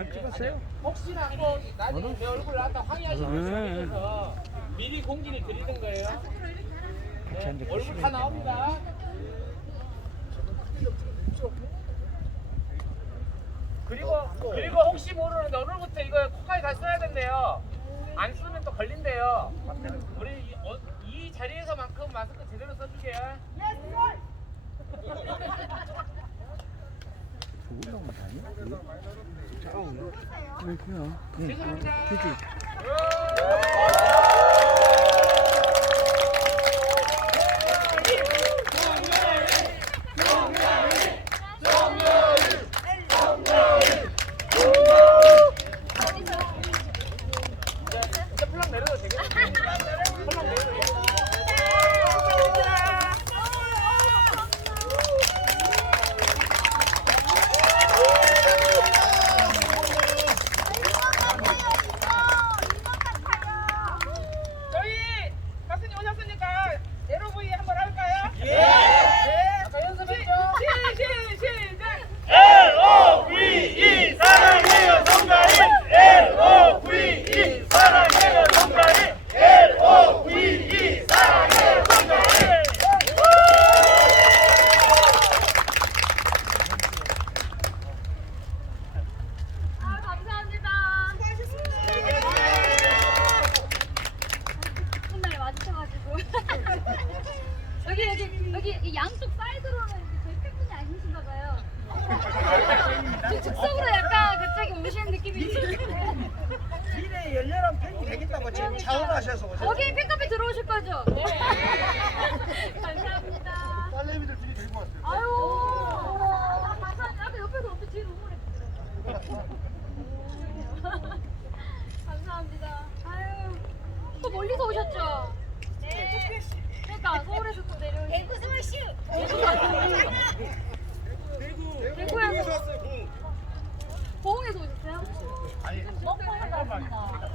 잘 찍었어요. 혹시나 뭐 나중에 내 얼굴 나왔다 항의하시는 음. 분에서 미리 공지를 드리는 거예요. 같이 앉아 네, 얼굴 다 나옵니다. 그리고 그리고 혹시 모르는데 오늘부터 이거 코까지 다 써야 된대요. 안 쓰면 또 걸린대요. 우리 이, 어, 이 자리에서만큼 마스크 제대로 써주게요. 올라온 거 아니야? 왜 그냥? 응. 그지. 이제 플랑 내려도 되겠네. 플랑 내려도 되겠네. 저희 가수님 오셨으니까 에로브이 한번 할까요? 예. 네. 아까 연습했죠? 시, 시, 시작. L-O-V-E 사랑해요 성가인 L-O-V-E 사랑해요 성가인 L-O-V-E 사랑해요 성가인 아, 감사합니다. 좋은 날 와주셔가지고. 여기, 여기, 여기 이 양쪽 사이드로는 저희 팬분이 아니신가 봐요. 저 즉석으로 약간 갑자기 오시는 느낌이 있어요. 미래 열렬한 팬이 되겠다고 지금 자원하셔서 오셨어요. 여기 팬카페 들어오실 거죠? 감사합니다. 딸내미들 둘이 데리고 왔어요. 아유, 감사합니다. 아까 옆에서 엄청 뒤로 응원했어요. 감사합니다. 아유, 또 멀리서 오셨죠? 네. 그러니까 서울에서 또 내려오신. 대구. 대구. 대구에서 왔어요. 고흥에서 오셨어요? 아니, 너무 반갑습니다.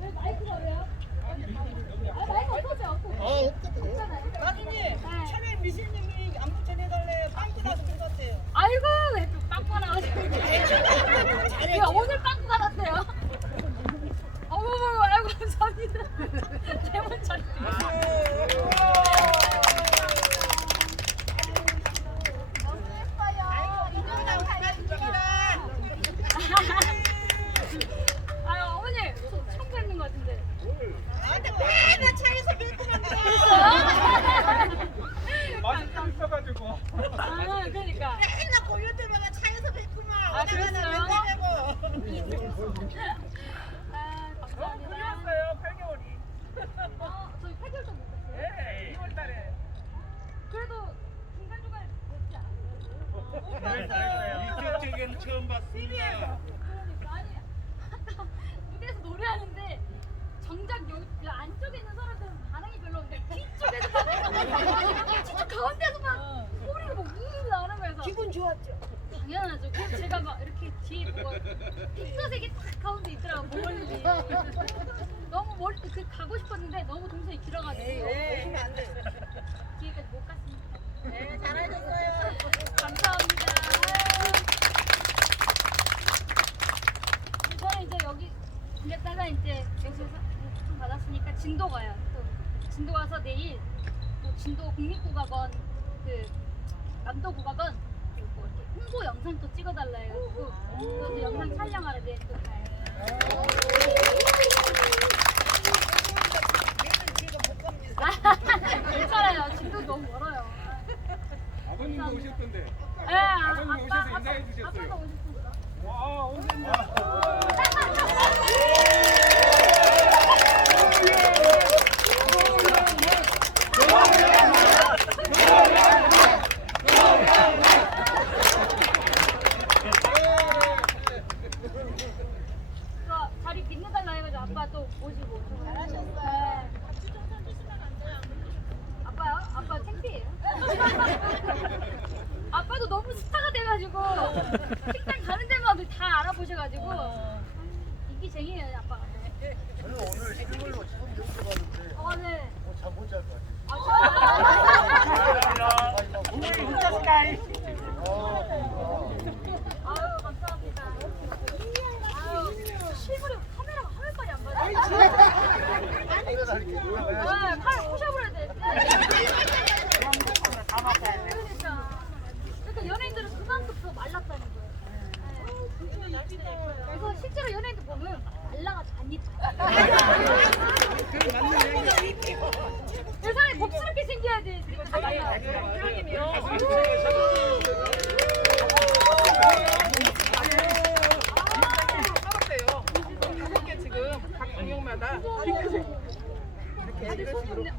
왜 마이크가 왜요? 아, 마이크 없어져. 어, 나중에 네. 차라리 미실님이 안부 전해달래 빵꾸 나서 그러셨대요. 아이고 왜또 빵꾸가 나가지고 야 오늘 빵꾸가 났대요 어머머 아이고 감사합니다 대본 잘 너무 예뻐요 이정당 아유 어머니 처음 뵙는 것 같은데 나한테 맨날 차에서 뵙고만 그랬어요? 마스크 있어가지고. 아 그러니까 맨날 고요 때마다 차에서 뵙고만 아, 그랬어요? 맨날 뵈고. 아 감사합니다 흘렸어요 8개월이. 어, 저희 8개월 좀 못했어요 예, 2월달에. 그래도 중간중간에 뵙지 않았어요 이쪽은 처음 봤습니다 그러니까 아니 아까 무대에서 노래하는데 정작 여기 여 안쪽에 있는 사람들은 반응이 별로 없는데 뒤쪽에서 막 진짜 가운데서만 소리가 막 우르르 나는 거여서 기분 좋았죠? 당연하죠 그래서 제가 막 이렇게 뒤에 보고 핑크색이 딱 가운데 있더라고 멀리 너무 멀리 그 가고 싶었는데 너무 동선이 길어가지고 오시면 안 돼. 뒤에까지 못 갔습니다 네, 잘하셨어요. 감사합니다. 아유. 저는 이제 여기 일했다가 이제 여기서 좀 받았으니까 진도 가요. 또 진도 가서 내일 또 진도 국립국악원 그 남도 국악원 그뭐 이렇게 홍보 영상 또 찍어달라 해가지고 그래서 영상 촬영하러 내일 또 가요. 괜찮아요. 진도 너무 멀어요. 아버님도 오셨던데. 예, 아, 아버님 오셔서 아빠, 인사해 아빠, 주셨어요. 오셨습니다. 와, 오셨 Papa.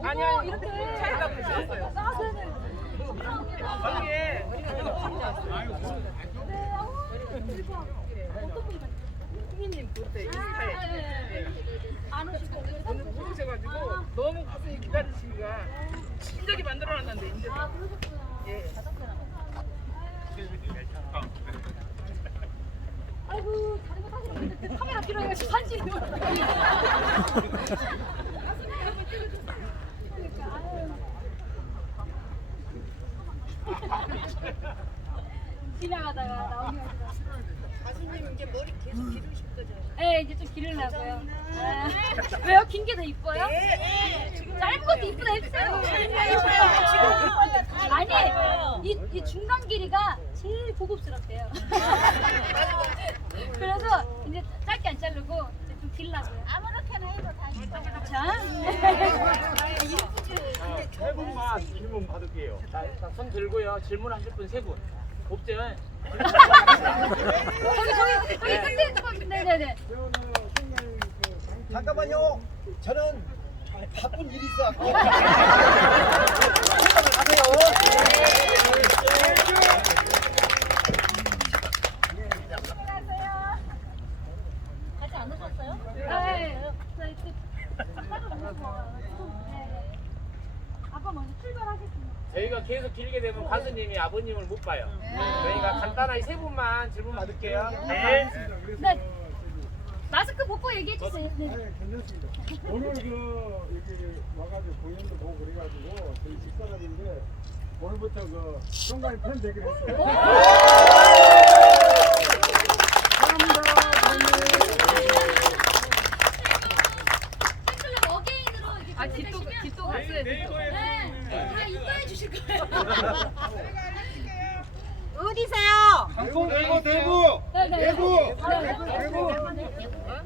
아니, 아니, 이렇게 차이가 붙였어요. 아. 거기에 네, 어. 어떤 분이? 후미님 그때 인스타에 아, 네, 네, 네. 안 오시고 오늘 부르셔가지고 너무 가슴이 기다리시니까 진작에 만들어놨는데 이제 아 그러셨구나. 예. 아이고 자전거 타시러 갔는데 카메라 들어가지고 사진. 지나가다가 나오면 가수님 이제 머리 계속 기르실 거죠? 네 이제 좀 기르려고요. 네. 왜요? 긴 게 더 이뻐요? 짧은 것도 이쁘다 해주세요. 아니 이, 이 중간 길이가 제일 고급스럽대요. 그래서 이제 짧게 안 자르고 이제 좀 길라고요. 아무렇게나 해도 다 이쁘게 자. 세 분만 질문 받을게요. 자, 일단 손 들고요. 질문하실 분 세 분. 옵션. 저기 저기 저기 끝에 조금 네네네. 잠깐만요. 저는 바쁜 일이 있어갖고. 아직 안 오셨어요? 네. 저희 또 따로 오셔서. 네. 아빠 먼저 출발하겠습니다. 저희가 계속 길게 되면 가수님이 아버님을 못 봐요. 저희가 간단하게 세 분만 질문 받을게요. 네. 네. 마스크 벗고 얘기해 주세요. 네. 괜찮습니다. 오늘 그 여기 와가지고 공연도 보고 그래가지고 저희 집사람인데 오늘부터 그 송가인 팬 되기로 했어요. 팬클럽 어게인으로 이렇게 아 뒷도 뒷도 갔어야 돼. 네. 다 인도해 주실 거예요. 어디세요? 대구 대구 대구 네네. 대구 대구.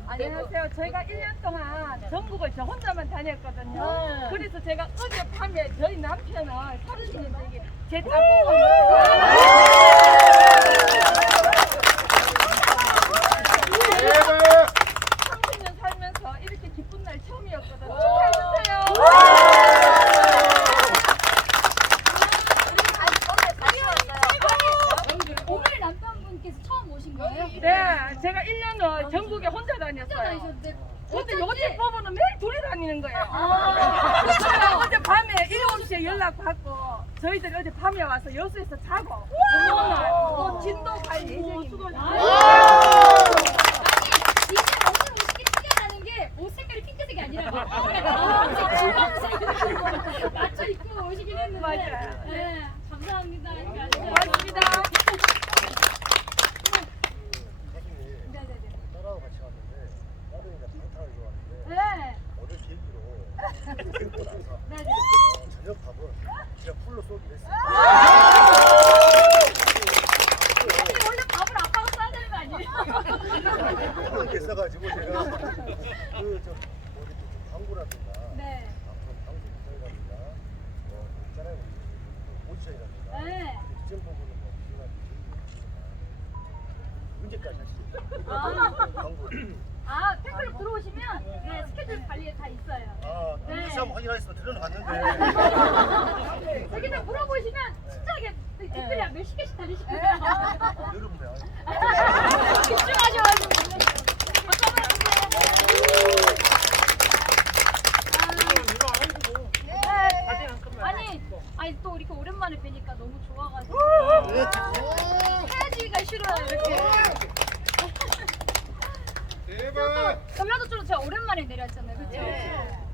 안녕하세요. 저희가 1년 동안 전국을 저 혼자만 다녔거든요. 네. 그래서 제가 어젯밤에 저희 남편은 30년 되게 제딸 대박 30년 살면서 이렇게 기쁜 날 처음이었거든요. 축하해주세요. 오늘 남편분께서 처음 오신 거예요? 네, 제가 1년 어, 전국에 혼자 혼자 다녔어요. 다니셨는데 근데 어쩐지- 요즘 뽑으면 매일 둘이 다니는 거예요. 아, 제가 어제 밤에 7시에 연락 받고 저희들이 어제 밤에 와서 여수에서 자고 오늘 또 진도 갈 예정입니다. 아니 이제 오늘 옷이 특이하다는 게 옷 색깔이 핑크색이 아니라 파란색, 주황색 맞춰 입고 오시긴 했는데 맞아요. 네, 감사합니다. 고맙습니다. 네네네. 딸하고 같이 왔는데 딸이니까 장타를 좋아하는데 네. 오늘 계기로 듣고 나서 네네. 어, 저녁 밥은 그냥 풀로 쏘기로 했어요. 근데 원래 밥을 아빠가 싸야 되는 거 아니에요? 그렇게 써가지고 제가 그저 어디 또 광고라든가 네. 앞으로 방송 기자라든가 뭐 있잖아요 오디션이라든가 네. 직전 보고는 뭐 비교가 언제까지 하시죠? 아, 팬클럽 들어오시면 네 스케줄 관리에 다 있어요. 아 네. 다시 한번 확인하겠습니다 들어놨는데 여기다 물어보시면 진짜게 댓글이 몇 십 개씩 달리실 거예요. 여러분들 집중하셔가지고. 감사합니다. 아니, 아니 또 이렇게 오랜만에 뵈니까 너무 좋아가지고 헤어지기가 싫어요 이렇게. 대박 전라도 쪽으로 제가 오랜만에 내려왔잖아요, 그렇죠?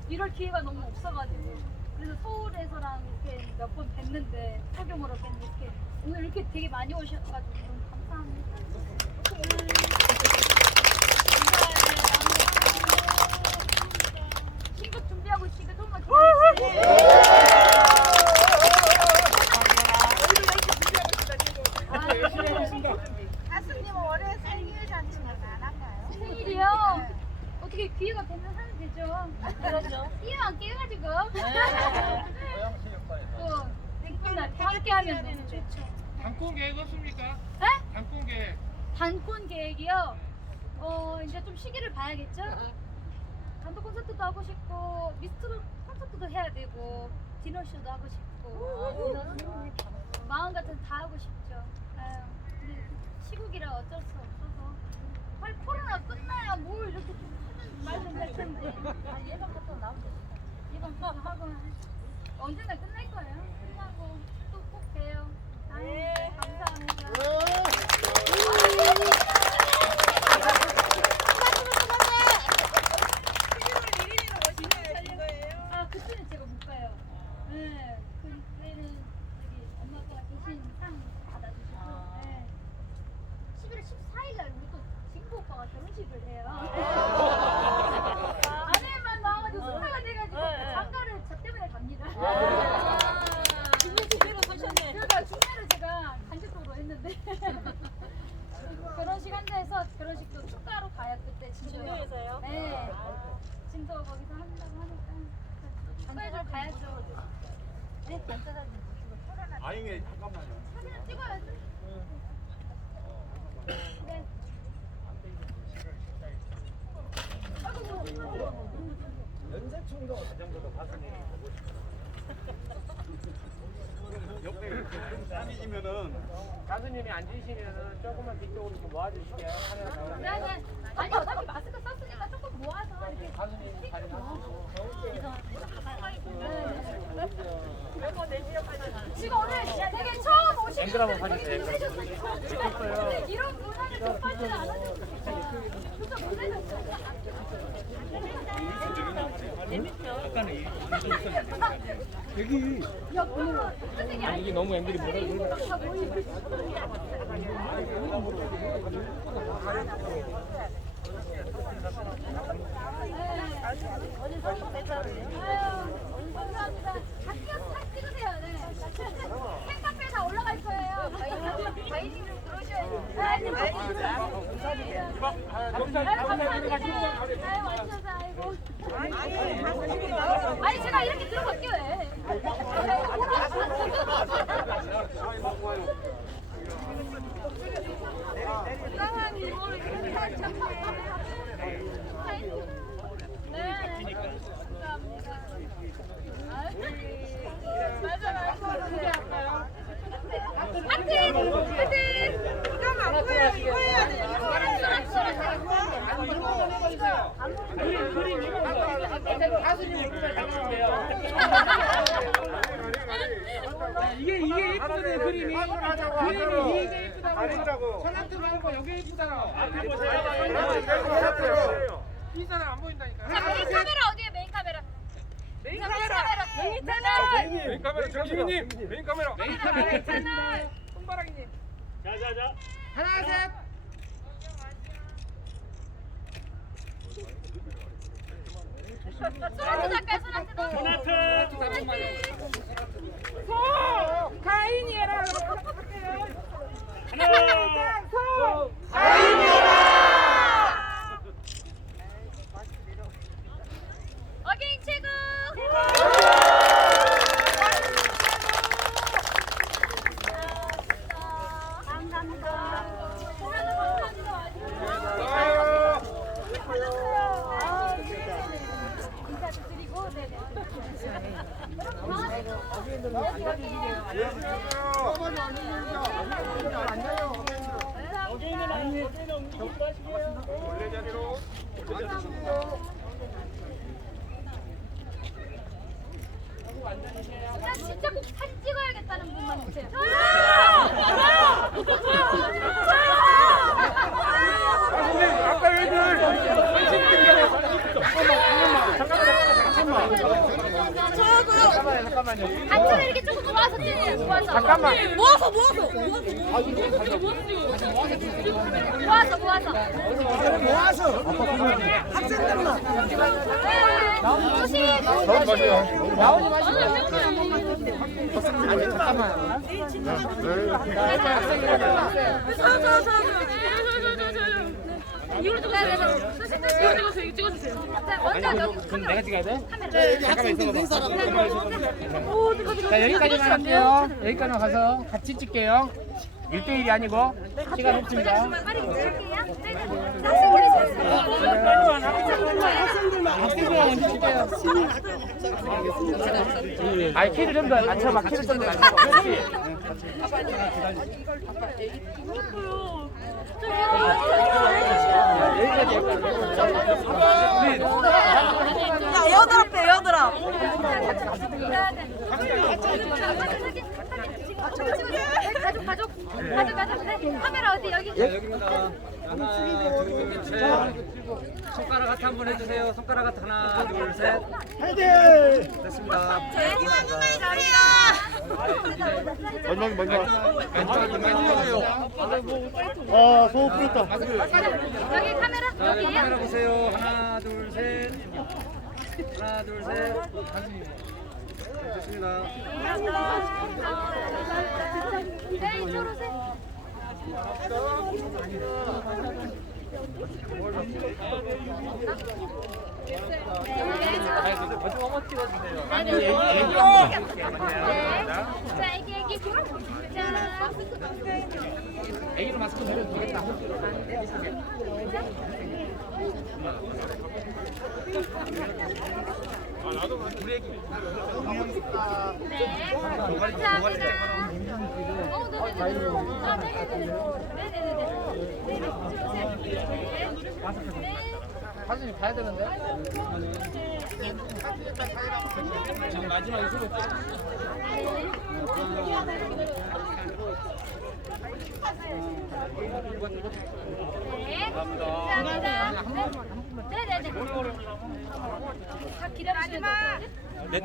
이럴 기회가 너무 없어가지고. 그래서 서울에서랑 이렇게 몇 번 뵀는데 소규모로 뵀는데 이렇게 오늘 이렇게 되게 많이 오셔가지고 너무 감사합니다. 신곡 준비하고 있으니까 조금만 기다려주세요. 가수님은 올해 생일 잔치는 안 한가요? 생일이요? 어떻게 기회가 되면 하면 되죠. 그렇죠. 이해 안 깨가지고. 또 함께 하면 좋죠. 단콘 계획 없습니까? 네? 단콘 계획. 단콘 계획이요. 어 이제 좀 시기를 봐야겠죠. 단독 콘서트도 하고 싶고 미스터 콘서트도 해야 되고 디너쇼도 하고 싶고 마음 같은 다 하고 싶죠. 아유, 근데 시국이라 어쩔 수 없어서 빨리 코로나 끝나야 뭘 이렇게 좀 하는 말좀 할 텐데. 아 예방부터 나오죠. 예방부터 하고 언젠가 끝날 거예요. 끝나고 또꼭 봬요. 네, 감사합니다. 아 그때는 제가 못 가요. 네, 그때는 여기 엄마 아빠가 대신 상 받아주시고. 네. 11월 14일 날 우리 또 진구 오빠가 결혼식을 해요. 아내만 나와가지고 스타가 돼가지고 장가를 저 때문에 갑니다. 중매로 가셨네. 그러니까 중매를 제가 간접적으로 했는데. 결혼식 한다 해서 결혼식도 축가로 가요 그때 진도에서요? 네. 진도 거기서 한다고 하니까 축가해주러 가야죠. 네, 단체 사진. 아잉에 잠깐만요. 사진을 찍어야죠. 네. 연세충도 자전거도 가수님이 보고 싶어요. 옆에 이렇게 땀이지면은 가수님이 앉으시면은 조금만 뒤쪽으로 좀 모아주실게요. 카메라 나오게. 네, 네. 아니 어차피 마스크 썼으니까 조금 모아서 이렇게 가수님 자리 놔주시고. 지금 오늘 되게 처음 오신 앵글 한번 분들 되게 봐주세요. 힘드셨어요. 근데 이런 문화를 접하지는 않았어요. 진짜 못해줬어요. 여기 이게 너무 앵글이 뭐라 아유, 감사합니다. 다 찍어서 다 찍으세요. 네. 팬카페에 다 올라갈 거예요. 바이닝 좀 들어오셔야죠. 네, 감사합니다. 감사합니다. 아유, 와주셔서 아이고. 아니, 제가 이렇게 들어갈게요. 왜. 상황이 이거를 이렇게 다 네. 감사합니다. 맞아, 맞아. 하트! 하트! 이거 안 보여, 이거 해야 돼. 가수님 얼굴 잘 나오는데요. 이게 이게 예쁘거든 그림이. 그림이 이게 예쁘다고. 가린다고. 천하트 말고 여기 예쁘다고. 요이 사람 안 보인다니까. 자, 메인 카메라 어디에 메인 카메라? 메인 카메라. 메인 카메라. 메인 카메라 정신님 메인 카메라. 메인 카메라 있잖아. 손바닥이님. 자자자. 하나 셋. 소나트 작가요, 소나트. 소나트. 소 가인이라. 하나. 소. 어게인 최고. 감사합니다. 인사도 드리고, 네네. 원래 자리로. 나 진짜 꼭 사진 찍어야겠다는 분만 주세요. 아까 얘들. 저하고요. 잠깐만요. 안쪽에 이렇게 조금 모아서 찌는 모아서. 잠깐만. 모아서 모아서 모아서 모아서 모아서. 모아서. 조심. 나오지 마시고. 아니 잠깐만. 이걸로 찍어주세요. 이거 찍어주세요. 자, 먼저 여기 그럼 내가 찍어야 돼? 카메라. 잠깐만 있어봐. 자 여기까지만 할게요. 여기까지만 가서 같이 찍게요. 1대1이 아니고 시간 없습니다. 빠르게 찍을게요. 학생들만 언제 찍게요? 아니 키를 좀더 낮춰봐. 키를 좀더 낮춰봐. 그렇지. 여기까지 야 에어드랍 빼 에어드랍 가족 가족 가족 가족 네. 카메라 어디 여기 여기입니다. 둘, 셋. 손가락 하트 한번 해주세요. 손가락 하트 하나, 둘, 셋. 화이팅! 됐습니다. 마지막 마지막. 아, 소금 뿌렸다. 여기 카메라 자, 카메라 여기에요 보세요. 하나, 둘, 셋. 하나, 둘, 셋. 됐습니다. 네 이쪽으로 오세요 자 애기 애기 자 애기는 마스크 내려도 되겠다. 네. 감사합니다. 아. 사진이 가야 되는데. 지금 마지막에 수고 네. 감사합니다. 네. 네네네. 다 기다리시면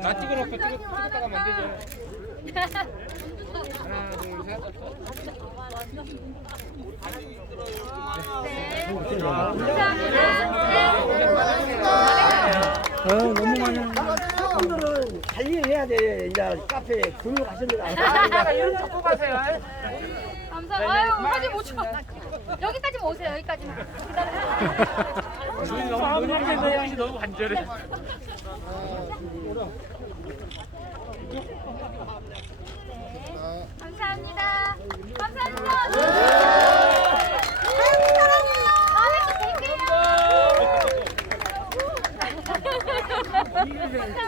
다 찍어놓고 찍어 찍었다가 되죠. 하나, 둘, 셋. 네. 감사합니다. 네. 너무 많이 분들은 관리해야 돼. 이제 카페 등록하십니다. 아, 이름 잡고 가세요. 감사합니다. 아유, 사진 못 찍어. 여기까지만 오세요. 여기까지만. 너무 눈이 너무 너무 간절해. 네. 감사합니다. 감사합니다.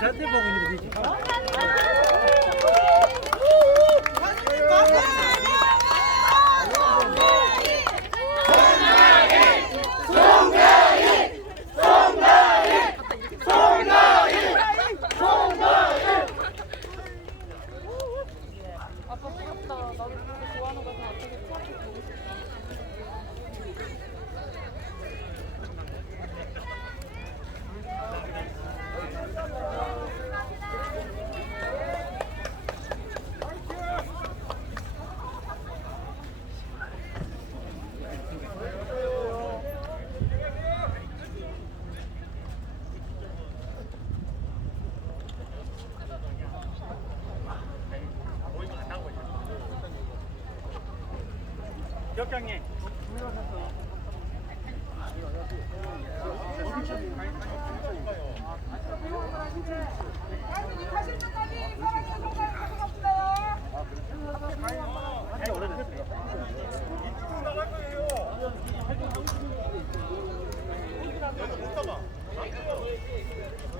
저한테 보고 있는데 되지. 역장님. 못 담아. 안 담아.